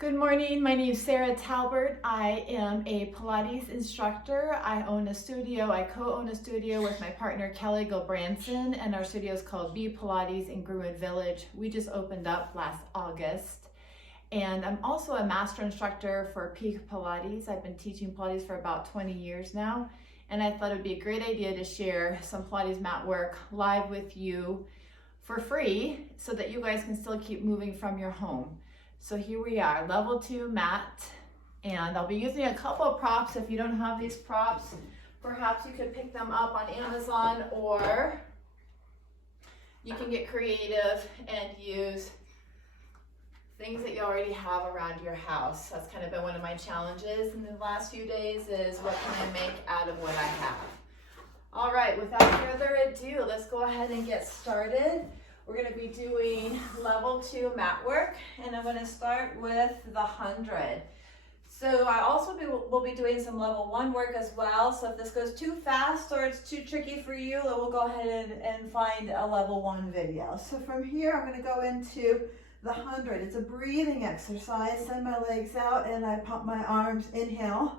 Good morning, my name is 𝓶𝓇𝒶. I am a Pilates instructor. I own a studio, I co-own a studio with my partner Kelly Gilbranson, and our studio is called B Pilates in Greenwood Village. We just opened up last August. And I'm also a master instructor for Peak Pilates. I've been teaching Pilates for about 20 years now, and I thought it would be a great idea to share some Pilates mat work live with you for free so that you guys can still keep moving from your home. So here we are, level 2 mat, and I'll be using a couple of props. If you don't have these props, perhaps you could pick them up on Amazon, or you can get creative and use things that you already have around your house. That's kind of been one of my challenges in the last few days, is what can I make out of what I have? All right, without further ado, let's go ahead and get started. We're going to be doing level 2 mat work, and I'm going to start with the 100. So I also will be doing some level 1 work as well. So if this goes too fast or it's too tricky for you, then we'll go ahead and find a level 1 video. So from here, I'm going to go into the 100. It's a breathing exercise. Send my legs out and I pump my arms. Inhale.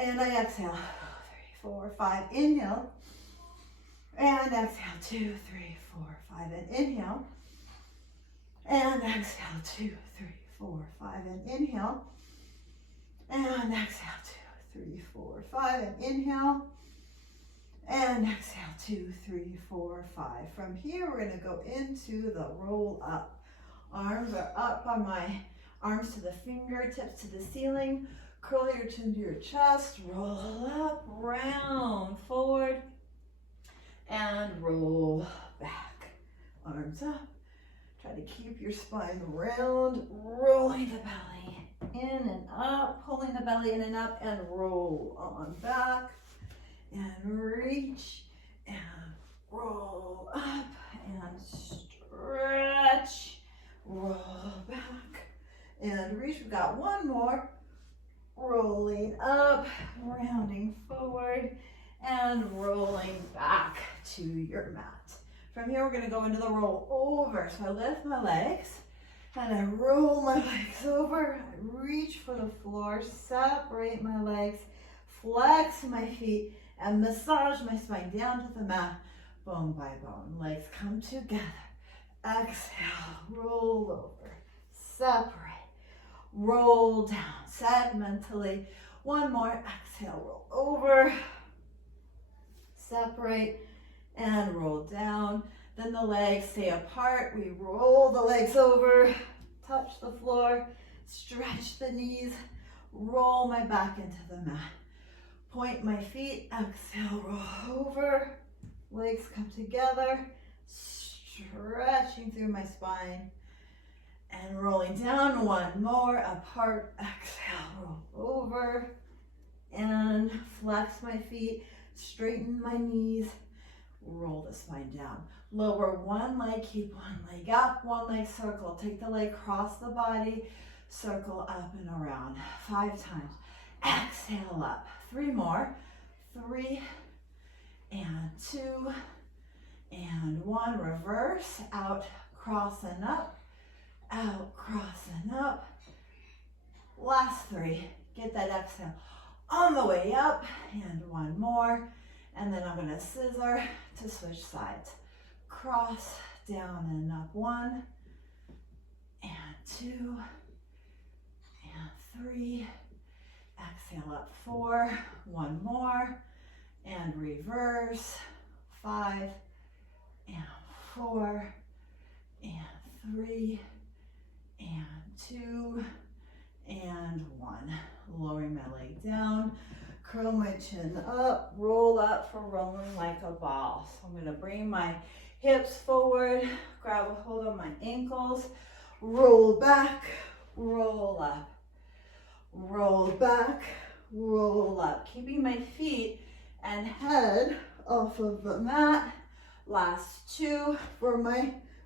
And I exhale. 3, 4, 5. Inhale. And exhale. 2, 3, 4, 5. And inhale. And exhale. 2, 3, 4, 5. And inhale. And exhale. 2, 3, 4, 5. And inhale. And exhale. 2, 3, 4, 5. From here, we're going to go into the roll up. Arms are up on my arms to the fingertips to the ceiling. Curl your chin to your chest. Roll up, round, forward, and roll back. Arms up. Try to keep your spine round, rolling the belly in and up, pulling the belly in and up, and roll on back, and reach, and roll up, and stretch, roll back, and reach. We've got one more. Rolling up, rounding forward, and rolling back to your mat. From here, we're going to go into the roll over. So I lift my legs, and I roll my legs over. I reach for the floor, separate my legs, flex my feet, and massage my spine down to the mat, bone by bone. Legs come together. Exhale, roll over, separate, roll down, segmentally. One more, exhale, roll over, separate, and roll down. Then the legs stay apart. We roll the legs over, touch the floor, stretch the knees, roll my back into the mat. Point my feet, exhale, roll over, legs come together, stretching through my spine, and rolling down. One more, apart, exhale, roll over, and flex my feet, straighten my knees, roll the spine down. Lower one leg, keep one leg up, one leg circle. Take the leg across the body, circle up and around. 5 times. Exhale up. 3 more. 3 and 2 and 1. Reverse, out, cross and up, out, cross and up. Last 3. Get that exhale on the way up, and 1 more. And then I'm going to scissor to switch sides. Cross, down and up. 1 and 2 and 3. Exhale up. 4. 1 more. And reverse. 5 and 4 and 3 and 2 and 1. Lowering my leg down. Curl my chin up, roll up for rolling like a ball. So I'm going to bring my hips forward, grab a hold of my ankles, roll back, roll up, roll back, roll up. Keeping my feet and head off of the mat. Last 2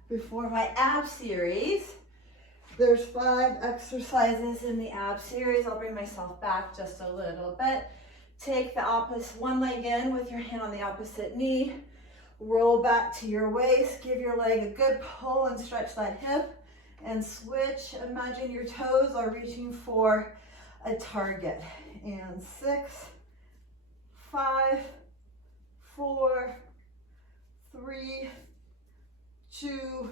before my ab series. There's 5 exercises in the ab series. I'll bring myself back just a little bit. Take the opposite, one leg in with your hand on the opposite knee. Roll back to your waist. Give your leg a good pull and stretch that hip. and switch. Imagine your toes are reaching for a target. And 6, 5, 4, 3, 2,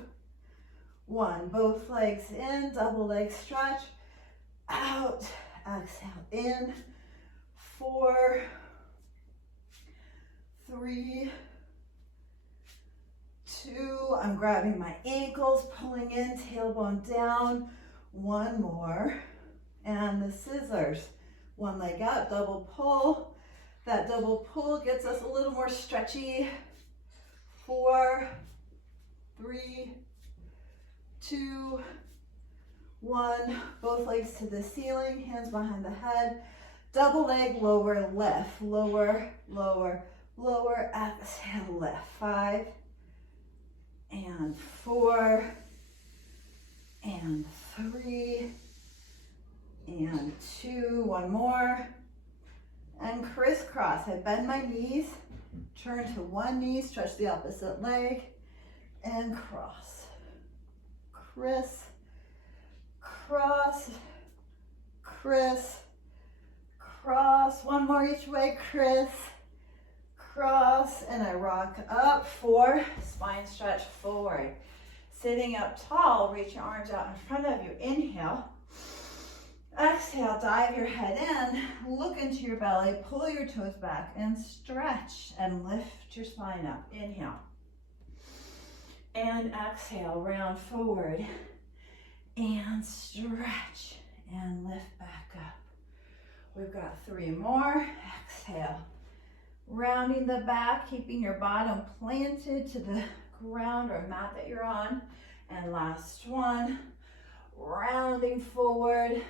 1. Both legs in, double leg stretch. Out, exhale, in. 4, 3, 2. I'm grabbing my ankles, pulling in, tailbone down. 1 more. And the scissors. One leg out, double pull. That double pull gets us a little more stretchy. 4, 3, 2, 1. Both legs to the ceiling, hands behind the head. Double leg, lower, lift. Lower, lower, lower. Exhale, lift. 5, and 4, and 3, and 2. 1 more. And crisscross. I bend my knees, turn to one knee, stretch the opposite leg, and cross. Criss, cross, criss, cross. 1 more each way. Criss, cross, and I rock up. 4, spine stretch forward. Sitting up tall, reach your arms out in front of you. Inhale. Exhale, dive your head in, look into your belly, pull your toes back, and stretch and lift your spine up. Inhale. And exhale, round forward, and stretch, and lift back up. We've got 3 more. Exhale. Rounding the back, keeping your bottom planted to the ground or mat that you're on. And last one, rounding forward.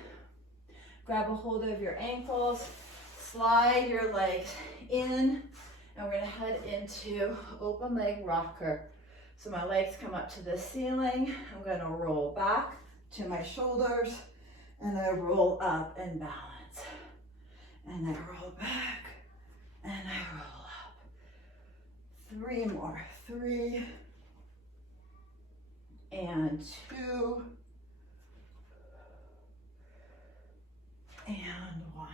Grab a hold of your ankles, slide your legs in, and we're gonna head into open leg rocker. So my legs come up to the ceiling. I'm gonna roll back to my shoulders, and I roll up and balance. And I roll back, and I roll up. 3 more. 3, and 2, and 1.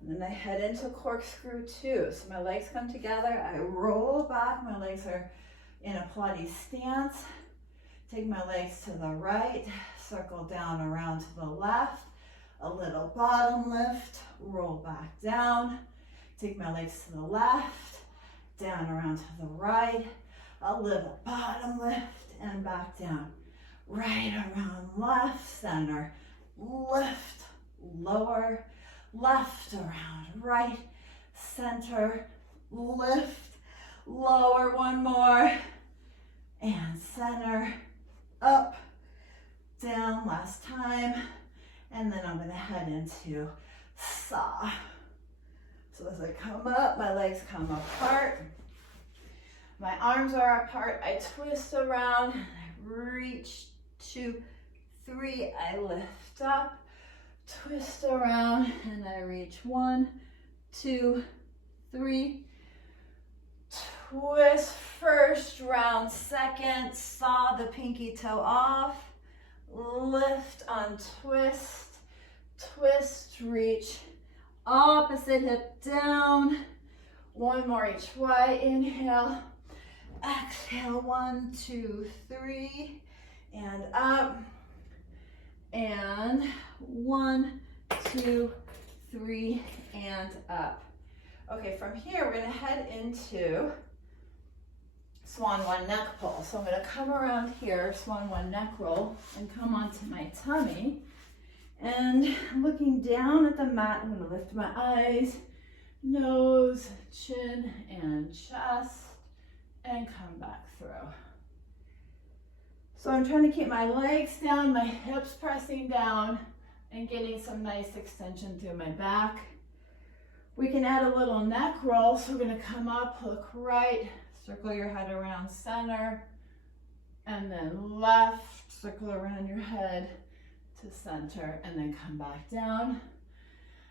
And then I head into corkscrew 2. So my legs come together, I roll back, my legs are in a Pilates stance. Take my legs to the right, circle down around to the left, a little bottom lift, roll back down. Take my legs to the left, down around to the right, a little bottom lift, and back down. Right around left, center, lift, lower, left around, right, center, lift, lower. 1 more, and center, up, down, last time, and then I'm gonna head into saw. So as I come up, my legs come apart, my arms are apart, I twist around, and I reach, 2, 3, I lift up, twist around, and I reach, 1, 2, 3, twist first round, second, saw the pinky toe off, lift, untwist, twist, reach, opposite hip down. 1 more each way. Inhale, exhale, 1, 2, 3, and up, and 1, 2, 3, and up. Okay, from here we're gonna head into Swan 1 neck pull. So I'm gonna come around here, Swan 1 neck roll, and come onto my tummy. And looking down at the mat, I'm gonna lift my eyes, nose, chin, and chest, and come back through. So I'm trying to keep my legs down, my hips pressing down, and getting some nice extension through my back. We can add a little neck roll. So we're gonna come up, look right, circle your head around center, and then left, circle around your head to center, and then come back down.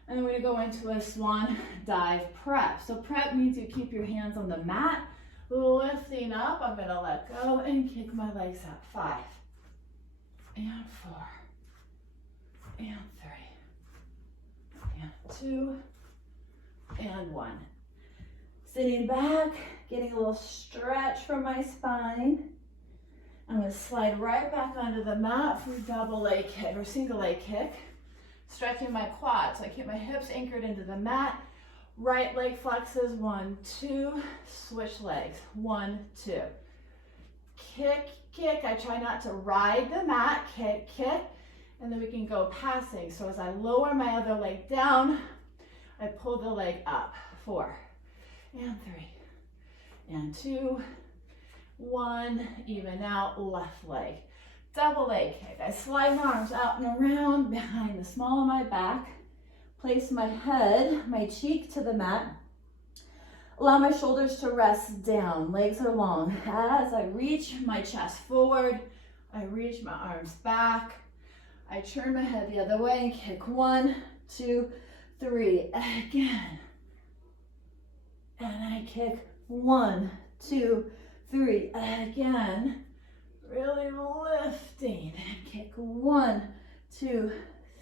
And then we're gonna go into a swan dive prep. So prep means you keep your hands on the mat, lifting up. I'm gonna let go and kick my legs out. 5, and 4, and 3, and 2, and 1. Sitting back, getting a little stretch from my spine. I'm going to slide right back onto the mat for double leg kick or single leg kick. Stretching my quads, so I keep my hips anchored into the mat. Right leg flexes, 1, 2, switch legs, 1, 2. Kick, kick, I try not to ride the mat, kick, kick, and then we can go passing. So as I lower my other leg down, I pull the leg up, 4, and 3, and 2, 1, even out, left leg. Double leg kick, I slide my arms out and around behind the small of my back, place my head, my cheek to the mat, allow my shoulders to rest down, legs are long. As I reach my chest forward, I reach my arms back, I turn my head the other way and kick 1, 2, 3, again. And I kick 1, 2, 3, again. Really lifting and kick 1, 2,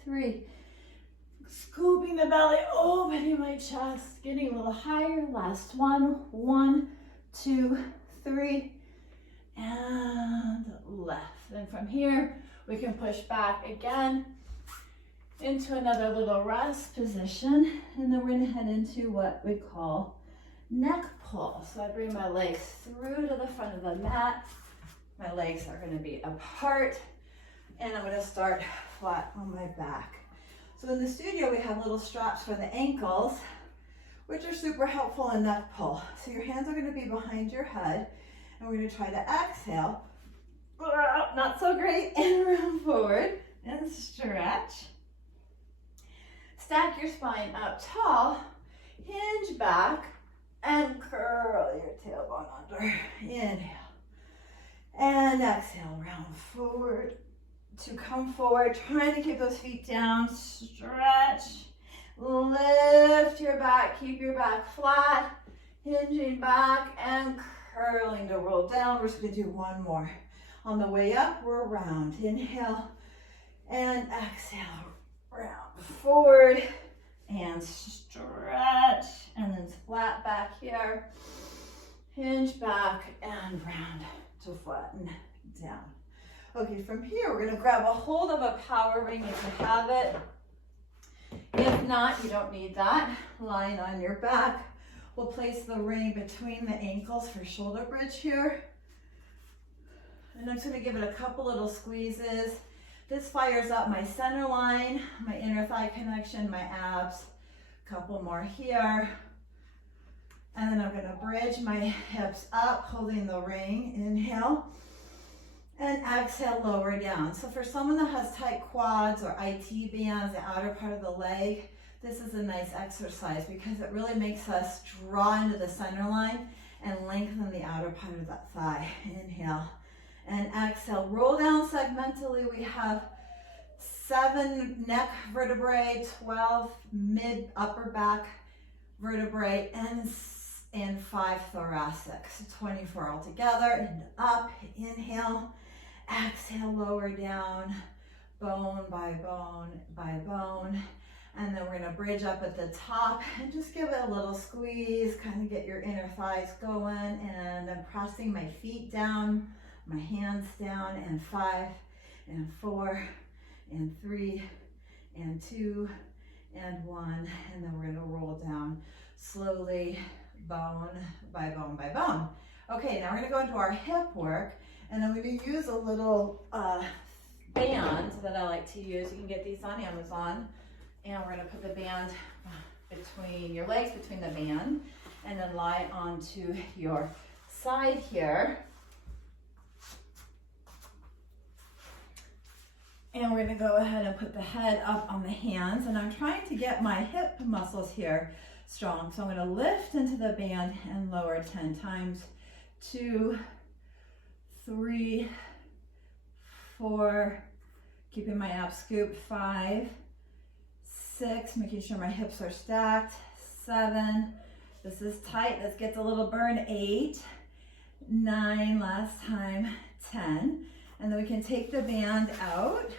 3. Scooping the belly, opening my chest, getting a little higher. Last one, 1, 2, 3, and left. Then from here, we can push back again into another little rest position. And then we're gonna head into what we call neck pull. So I bring my legs through to the front of the mat. My legs are going to be apart, and I'm going to start flat on my back. So in the studio, we have little straps for the ankles, which are super helpful in neck pull. So your hands are going to be behind your head, and we're going to try to exhale. Not so great, and round forward, and stretch. Stack your spine up tall, hinge back, and curl your tailbone under. Inhale. And exhale, round forward to come forward, trying to keep those feet down, stretch, lift your back, keep your back flat, hinging back and curling to roll down. We're just gonna do one more. On the way up, we're round. Inhale and exhale, round forward and stretch, and then flat back here, hinge back and round to flatten down. Okay, from here, we're gonna grab a hold of a power ring if you have it. If not, you don't need that. Lying on your back, we'll place the ring between the ankles for shoulder bridge here. And I'm just gonna give it a couple little squeezes. This fires up my center line, my inner thigh connection, my abs. A couple more here. And then I'm gonna bridge my hips up, holding the ring. Inhale. And exhale, lower down. So for someone that has tight quads or IT bands, the outer part of the leg, this is a nice exercise because it really makes us draw into the center line and lengthen the outer part of that thigh. Inhale and exhale. Roll down segmentally. We have 7 neck vertebrae, 12 mid upper back vertebrae, and 5 thoracic. So 24 altogether. And up, inhale, exhale, lower down, bone by bone by bone. And then we're gonna bridge up at the top and just give it a little squeeze, kind of get your inner thighs going. And I'm pressing my feet down, my hands down, and 5, and 4, and 3, and 2, and 1. And then we're gonna roll down slowly, bone by bone by bone. Okay, now we're gonna go into our hip work, and I'm gonna use a little band that I like to use. You can get these on Amazon. And we're gonna put the band between your legs, between the band, and then lie onto your side here. And we're gonna go ahead and put the head up on the hands, and I'm trying to get my hip muscles here strong. So I'm gonna lift into the band and lower 10 times. 2, 3, 4, keeping my abs scooped. 5, 6, making sure my hips are stacked. 7, this is tight, this gets a little burn. 8, 9, last time, 10. And then we can take the band out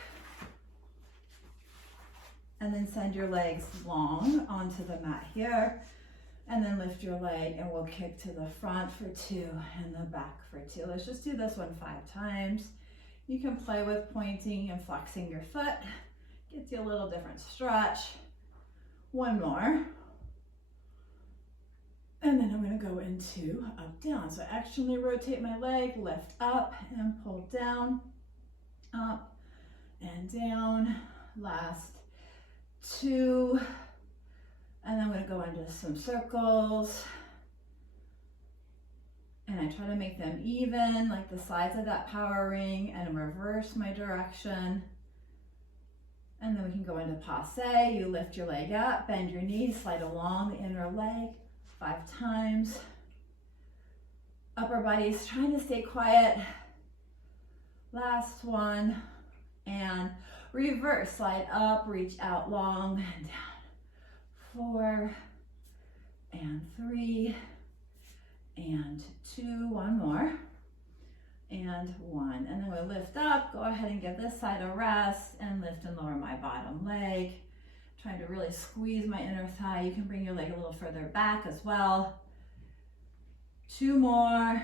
and then send your legs long onto the mat here. And then lift your leg and we'll kick to the front for 2 and the back for 2. Let's just do this one 5 times. You can play with pointing and flexing your foot. Gets you a little different stretch. One more. And then I'm going to go into up, down. So actually rotate my leg, lift up and pull down, up and down. Last 2. And I'm going to go into some circles. And I try to make them even, like the sides of that power ring, and reverse my direction. And then we can go into passe. You lift your leg up, bend your knees, slide along the inner leg 5 times. Upper body's trying to stay quiet. Last one. And reverse, slide up, reach out long and down. 4 and 3 and 2, one more, and 1. And then we'll lift up, go ahead and give this side a rest, and lift and lower my bottom leg. Trying to really squeeze my inner thigh. You can bring your leg a little further back as well. 2 more.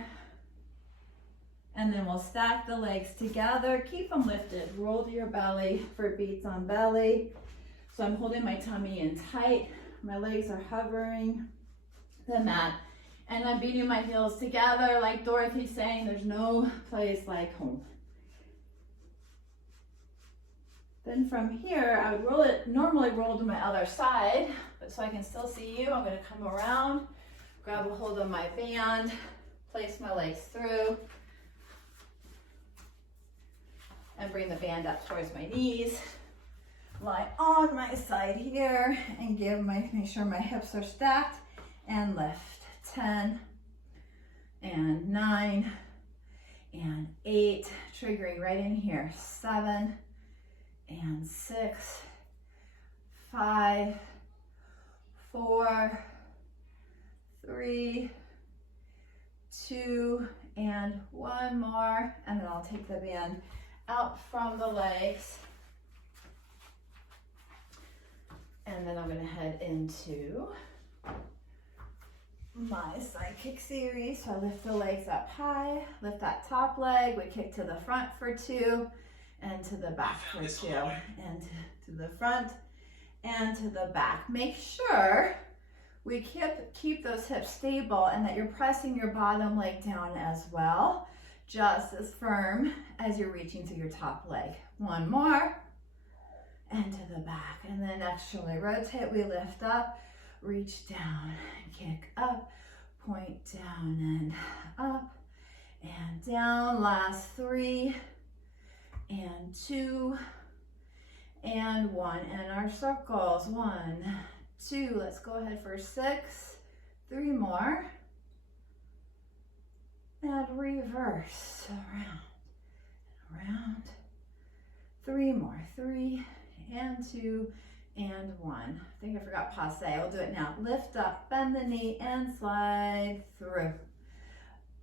And then we'll stack the legs together. Keep them lifted. Roll to your belly for beats on belly. So I'm holding my tummy in tight. My legs are hovering the mat. And I'm beating my heels together like Dorothy's saying, there's no place like home. Then from here, I would roll it, normally roll to my other side, but so I can still see you, I'm gonna come around, grab a hold of my band, place my legs through, and bring the band up towards my knees. Lie on my side here and make sure my hips are stacked and lift. 10 and 9 and 8, triggering right in here. 7 and 6, 5, 4, 3, 2, and 1 more. And then I'll take the band out from the legs. And then I'm going to head into my side kick series. So I lift the legs up high, lift that top leg, we kick to the front for 2, and to the back for 2, and to the front and to the back. Make sure we keep those hips stable and that you're pressing your bottom leg down as well, just as firm as you're reaching to your top leg. 1 more, and to the back. And then externally rotate, we lift up, reach down, kick up, point down and up and down. Last 3 and 2 and 1. And our circles, 1, 2, let's go ahead for 6, 3 more. And reverse, around, 3 more, 3 and 2 and 1. I think I forgot passe. We'll do it now. Lift up, bend the knee and slide through.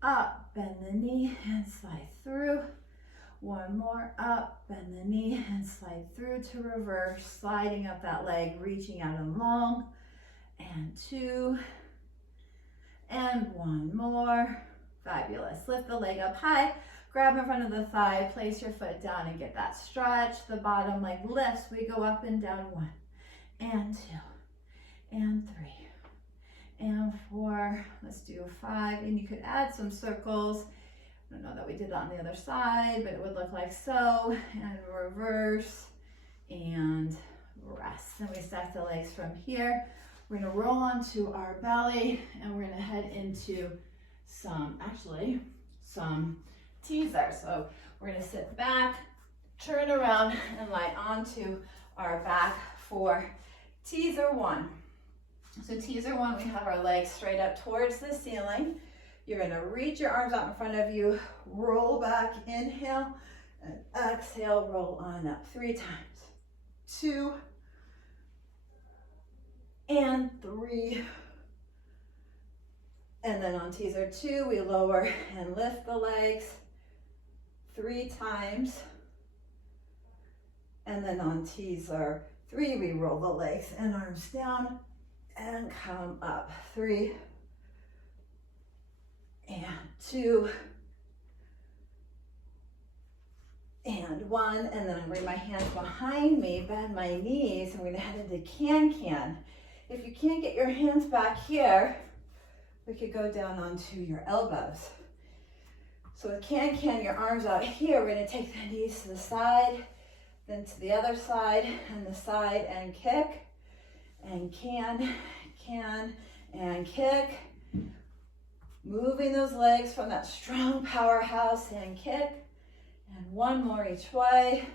Up, bend the knee and slide through. 1 more, up, bend the knee and slide through to reverse, sliding up that leg, reaching out and long. And 2 and 1 more. Fabulous. Lift the leg up high, grab in front of the thigh, place your foot down and get that stretch. The bottom leg lifts. We go up and down. 1 and 2 and 3 and 4. Let's do 5, and you could add some circles. I don't know that we did that on the other side, but it would look like so. And reverse and rest. And we stack the legs from here. We're gonna roll onto our belly and we're gonna head into some teaser. So we're gonna sit back, turn around and lie onto our back for teaser 1. So teaser 1, we have our legs straight up towards the ceiling. You're gonna reach your arms out in front of you, roll back, inhale, and exhale, roll on up 3 times. 2 and 3. And then on teaser 2, we lower and lift the legs. 3 times. And then on T's or 3, we roll the legs and arms down and come up. 3 and 2 and 1. And then I bring my hands behind me, bend my knees, and we're gonna head into can-can. If you can't get your hands back here, we could go down onto your elbows. So with can-can, your arms out here, we're gonna take the knees to the side, then to the other side, and the side, and kick, and can, and kick. Moving those legs from that strong powerhouse, and kick, and 1 more each way,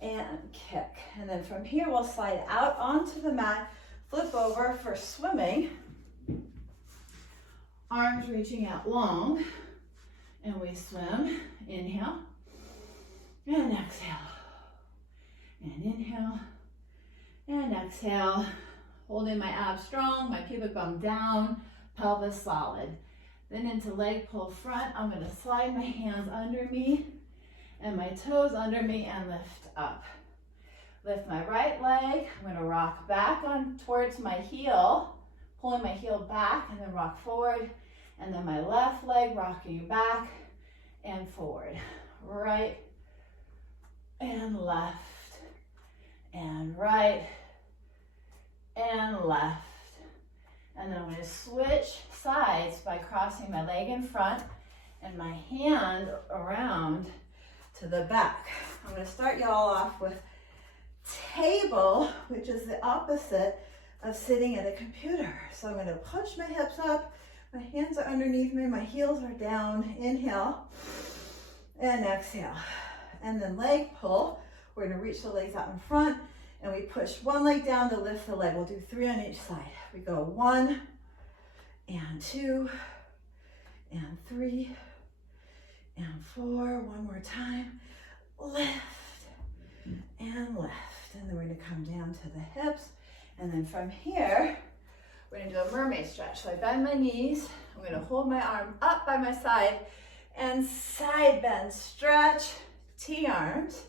and kick. And then from here, we'll slide out onto the mat, flip over for swimming. Arms reaching out long, and we swim. Inhale, and exhale, and inhale, and exhale. Holding my abs strong, my pubic bone down, pelvis solid. Then into leg pull front, I'm gonna slide my hands under me and my toes under me and lift up. Lift my right leg, I'm gonna rock back on towards my heel, pulling my heel back and then rock forward. And then my left leg rocking back and forward. Right and left and right and left. And then I'm going to switch sides by crossing my leg in front and my hand around to the back. I'm going to start y'all off with table, which is the opposite of sitting at a computer. So I'm going to push my hips up, my hands are underneath me, my heels are down. Inhale and exhale. And then leg pull. We're going to reach the legs out in front and we push one leg down to lift the leg. We'll do 3 on each side. We go 1 and 2 and 3 and 4. One more time. Lift and lift. And then we're going to come down to the hips. And then from here, we're going to do a mermaid stretch. So I bend my knees. I'm going to hold my arm up by my side and side bend, stretch, T-arms.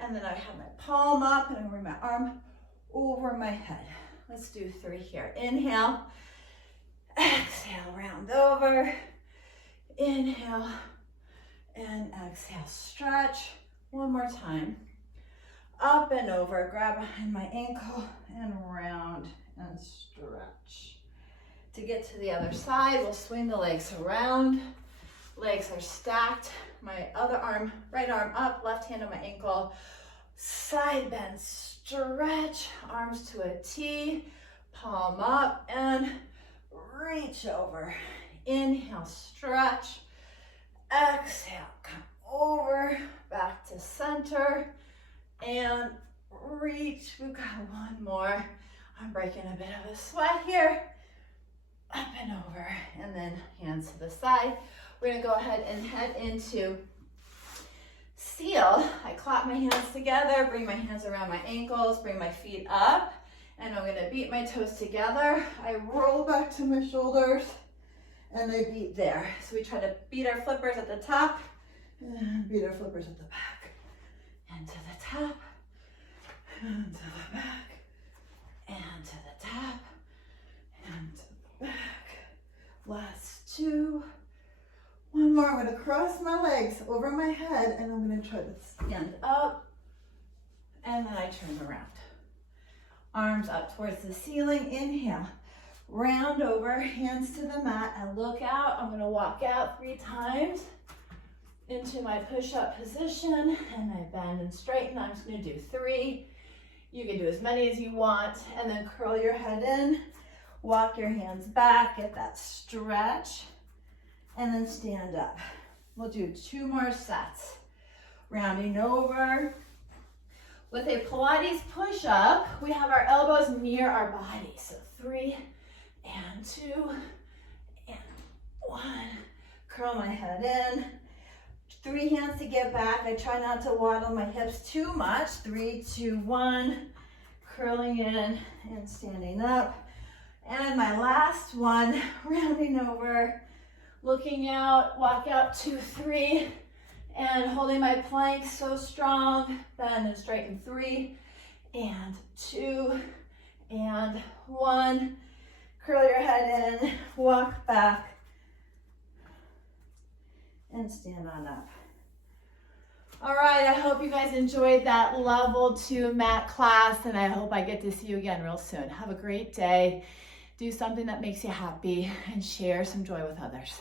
And then I have my palm up and I'm going to bring my arm over my head. Let's do 3 here. Inhale, exhale, round over. Inhale and exhale, stretch. One more time. Up and over, grab behind my ankle and round and stretch. To get to the other side, we'll swing the legs around. Legs are stacked. My other arm, right arm up, left hand on my ankle. Side bend, stretch, arms to a T, palm up and reach over. Inhale, stretch. Exhale, come over, back to center and reach. We've got 1 more. I'm breaking a bit of a sweat here. Up and over, and then hands to the side. We're gonna go ahead and head into seal. I clap my hands together, bring my hands around my ankles, bring my feet up, and I'm gonna beat my toes together. I roll back to my shoulders, and I beat there. So we try to beat our flippers at the top, and beat our flippers at the back, and to the top, and to the back, and to the top, and to the back. Last 2. 1 more. I'm going to cross my legs over my head and I'm going to try to stand up and then I turn around. Arms up towards the ceiling. Inhale. Round over, hands to the mat and look out. I'm going to walk out 3 times into my push-up position and I bend and straighten. I'm just going to do 3. You can do as many as you want and then curl your head in. Walk your hands back, get that stretch, and then stand up. We'll do 2 more sets. Rounding over. With a Pilates push-up, we have our elbows near our body. So 3 and 2 and 1. Curl my head in. 3 hands to get back. I try not to waddle my hips too much. 3, 2, 1. Curling in and standing up. And my last one, rounding over, looking out, walk out 2, 3, And holding my plank so strong, bend and straighten 3 and 2 and 1. Curl your head in, walk back, and stand on up. All right, I hope you guys enjoyed that level 2 mat class, and I hope I get to see you again real soon. Have a great day. Do something that makes you happy and share some joy with others.